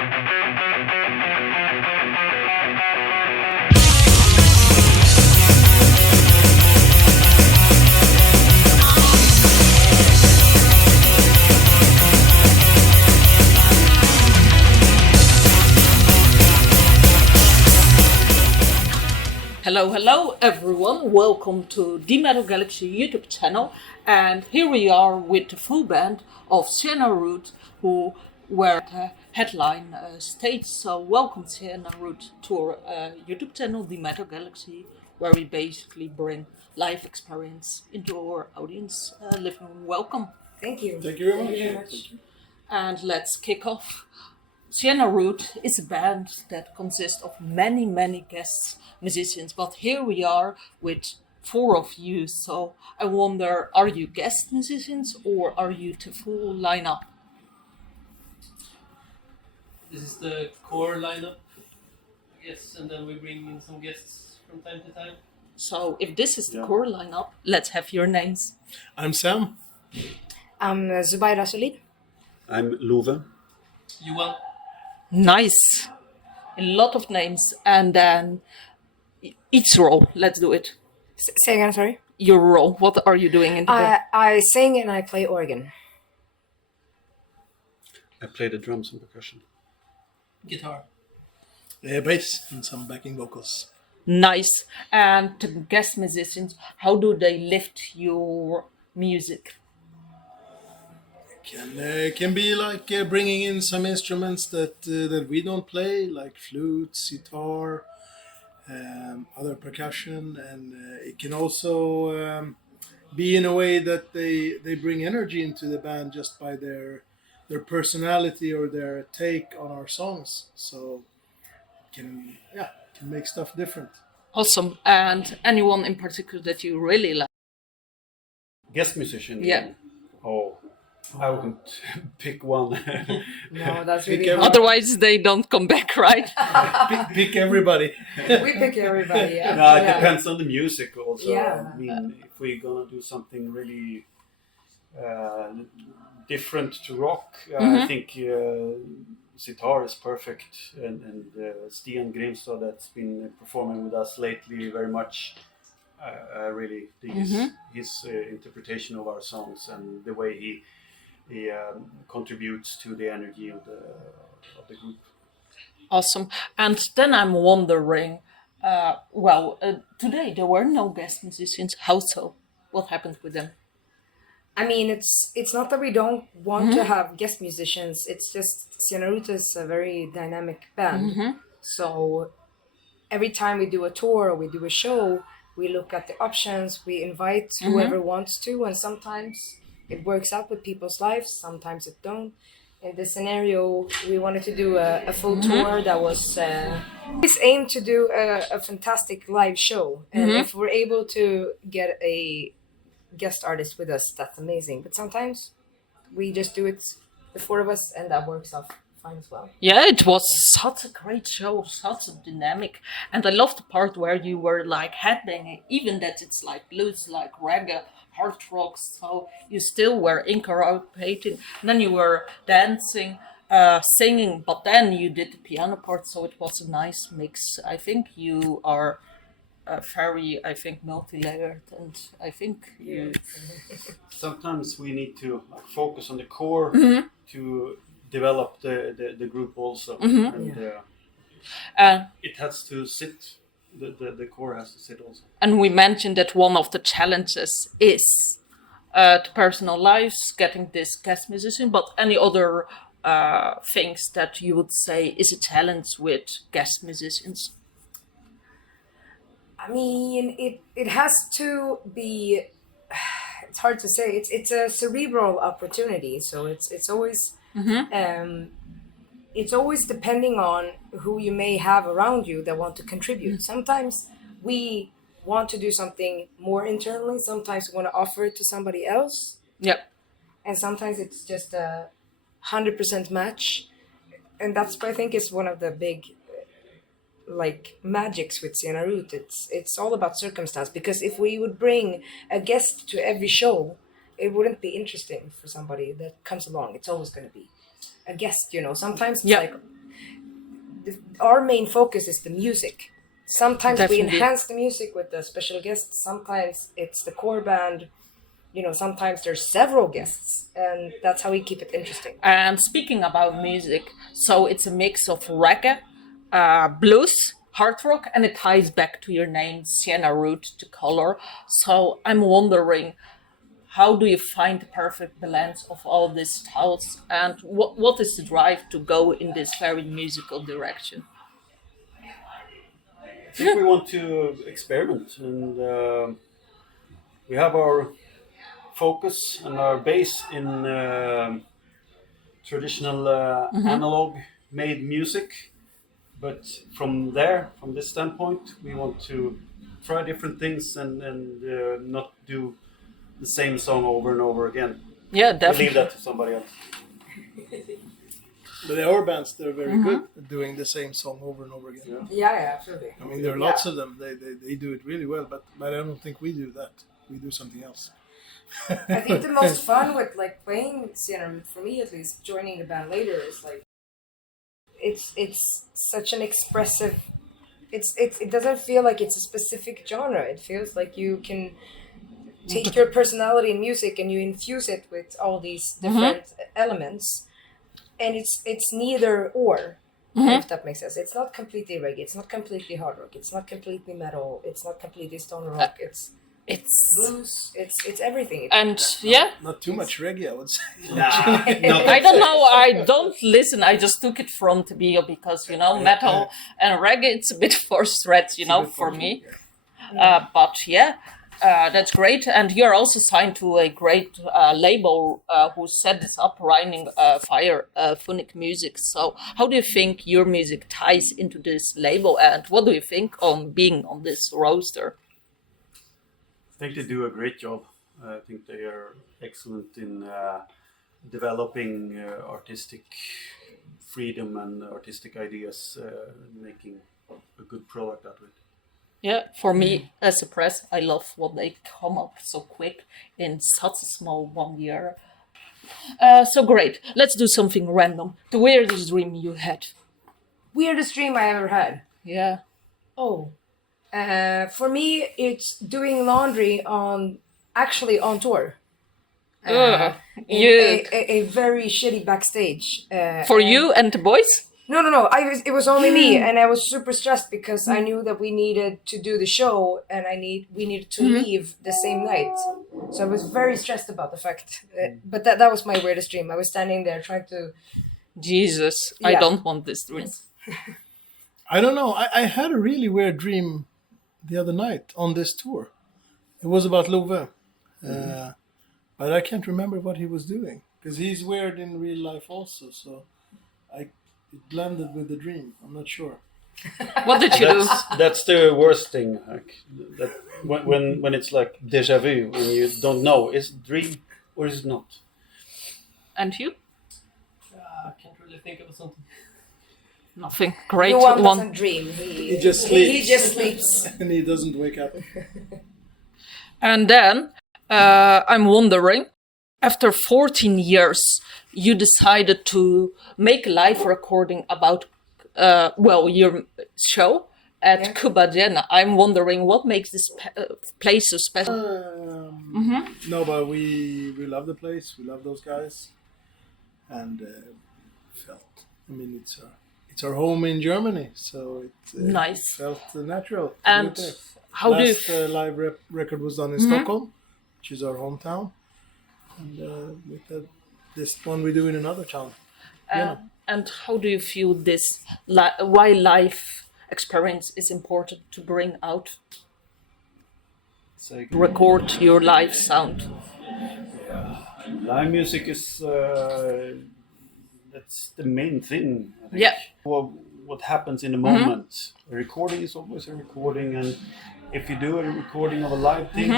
Hello everyone, welcome to the Metal Galaxy YouTube channel, and here we are with the full band of Sienna Root, who were at the headline stage. So welcome Sienna Root to our YouTube channel, the Metal Galaxy, where we basically bring live experience into our audience living room. Welcome. Thank you. Thank you very much. Thank you very much. And let's kick off. Sienna Root is a band that consists of many guest musicians, but here we are with 4 of you. So I wonder, are you guest musicians or are you the full lineup? This is the core lineup, yes, and then we bring in some guests from time to time. So if this is the core lineup, let's have your names. I'm Sam. I'm Zubaira Solid. I'm Love. Johan. Nice. A lot of names, and then each role. Let's do it. Say again, sorry. Your role. What are you doing in the band? I sing and I play organ. I play the drums and percussion. Guitar. Bass and some backing vocals. Nice. And the guest musicians, how do they lift your music? Can be like bringing in some instruments that we don't play, like flute, sitar, other percussion, and it can also be in a way that they bring energy into the band just by their personality or their take on our songs. So it can make stuff different. Awesome. And anyone in particular that you really like? Guest musician? Yeah. Oh, I wouldn't pick one. No, that's Pick really every- hard. Otherwise they don't come back, right? pick everybody. We pick everybody. Yeah. No, it Yeah. depends on the music also. Yeah. I mean, if we're gonna do something really different to rock, I think sitar is perfect, and Stian Grimstad that's been performing with us lately very much. I really dig his interpretation of our songs and the way he contributes to the energy of the group. Awesome. And then I'm wondering, today there were no guest musicians. How so? What happened with them? I mean, it's not that we don't want to have guest musicians. It's just Sienna Root is a very dynamic band. So every time we do a tour or we do a show, we look at the options. We invite whoever wants to, and sometimes it works out with people's lives. Sometimes it don't. In this scenario, we wanted to do a full tour that was. It's aimed to do a fantastic live show, and if we're able to get a guest artist with us, that's amazing. But sometimes we just do it, the 4 of us, and that works out fine as well. Yeah, it was such a great show, such a dynamic. And I love the part where you were like headbanging, even that it's like blues, like reggae, hard rock. So you still were incorporating. And then you were dancing, singing, but then you did the piano part. So it was a nice mix. I think you are very, multi-layered, and I think you... Sometimes we need to focus on the core to develop the group also, and it has to sit. The core has to sit also. And we mentioned that one of the challenges is the personal lives, getting this guest musician, but any other things that you would say is a challenge with guest musicians? I mean, it has to be. It's hard to say. It's a cerebral opportunity, so it's always. It's always depending on who you may have around you that want to contribute. Sometimes we want to do something more internally. Sometimes we want to offer it to somebody else. Yep. And sometimes it's just a 100% match. And that's what I think is one of the big magics with Sienna Root. It's all about circumstance, because if we would bring a guest to every show, it wouldn't be interesting for somebody that comes along. It's always going to be a guest, Sometimes it's our main focus is the music. Sometimes Definitely. we enhance the music with the special guests. Sometimes it's the core band. Sometimes there's several guests, and that's how we keep it interesting. And speaking about music, so it's a mix of reggae, blues, hard rock, and it ties back to your name, Sienna Root, to color. So I'm wondering, how do you find the perfect balance of all these styles, and what is the drive to go in this very musical direction? I think we want to experiment, and we have our focus and our base in traditional analog made music, but from this standpoint, we want to try different things and not do the same song over and over again. Yeah, We definitely. leave that to somebody else. But there are bands that are very good at doing the same song over and over again. Yeah. Yeah, absolutely. I mean, there are lots of them. They do it really well, but I don't think we do that. We do something else. I think the most fun with like playing Sienna Root, for me at least, joining the band later, is like it's such an expressive. It doesn't feel like it's a specific genre. It feels like you can take your personality in music and you infuse it with all these different elements, and it's neither or. If that makes sense. It's not completely reggae. It's not completely hard rock. It's not completely metal. It's not completely stoner rock. It's blues. It's everything. And yeah, Not too much reggae, I would say. I don't know. I don't listen. I just took it from Tabio because metal and reggae. It's a bit forced threats, for me. But yeah, that's great. And you're also signed to a great label who set this up, Rhyming Fire Phonic Music. So how do you think your music ties into this label, and what do you think on being on this roster? I think they do a great job. I think they are excellent in developing artistic freedom and artistic ideas, making a good product out of it. Yeah, for me as a press, I love what they come up so quick in such a small 1 year. So great. Let's do something random. The weirdest dream you had. Weirdest dream I ever had. Yeah. Oh, for me, it's doing laundry on tour. Ugh, In yuck. a very shitty backstage. For you and the boys? No. It was only me, and I was super stressed because I knew that we needed to do the show, and we needed to leave the same night. So I was very stressed about the fact. But that was my weirdest dream. I was standing there trying to. Jesus, I Yeah. don't want this dream. I don't know. I had a really weird dream the other night on this tour. It was about Love. But I can't remember what he was doing. Because he's weird in real life also. So it blended with the dream. I'm not sure. What did you do? That's the worst thing. Like, that when it's like déjà vu, when you don't know, is it dream or is it not? And you? I can't really think of something. Nothing. Great Johan one. doesn't dream. He just He sleeps. just sleeps. And he doesn't wake up. And then I'm wondering, after 14 years, you decided to make a live recording about, your show at Yeah. Kuba Jena. I'm wondering what makes this place so special. No, but we love the place. We love those guys. And it's our home in Germany. So it Nice. felt natural. to do And it there. how do you... Last live record was done in Stockholm, which is our hometown. And with this one we do in another town. And how do you feel this, why live experience is important to bring out, So record your live sound? live music is that's the main thing. I think. Yeah. What happens in the moment? A recording is always a recording, and if you do a recording of a live thing,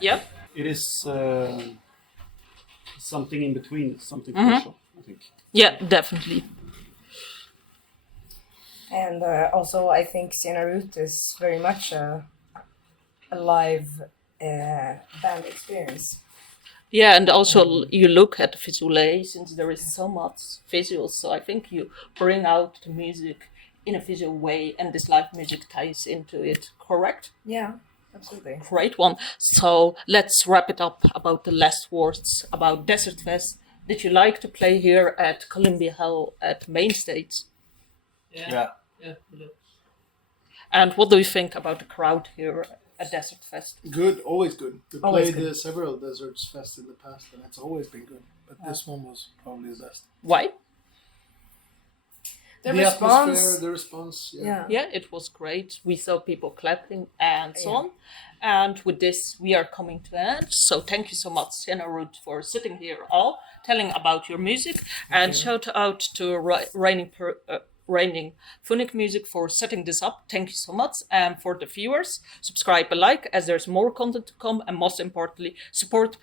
Yep. it is something in between. It's something special, I think. Yeah, definitely. And also, I think Sienna Root is very much a live band experience. Yeah, and also you look at the visual aids, since there is so much visuals, so I think you bring out the music in a visual way, and this live music ties into it, correct? Yeah, absolutely. Great one. So let's wrap it up about the last words about DesertFest. Did you like to play here at Columbia Hall at main stage? Yeah. Yeah. Hello. And what do you think about the crowd here at DesertFest? Good, always good. We Always played good. several Deserts Fest in the past, and it's always been good. But this one was probably the best. Why? The atmosphere, response. the response, Yeah. Yeah, it was great. We saw people clapping and so Yeah. on. And with this, we are coming to an end. So thank you so much, Sienna Root, for sitting here all, telling about your music. And shout out to Raining Phonic Music for setting this up. Thank you so much. And for the viewers, subscribe and like, as there's more content to come. And most importantly, support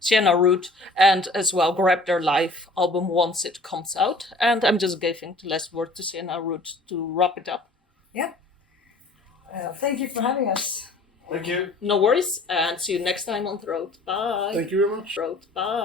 Sienna Root, and as well grab their live album once it comes out. And I'm just giving the last word to Sienna Root to wrap it up. Yeah. Thank you for having us. Thank you. No worries, and see you next time on the road. Bye. Thank you very much. Road. Bye.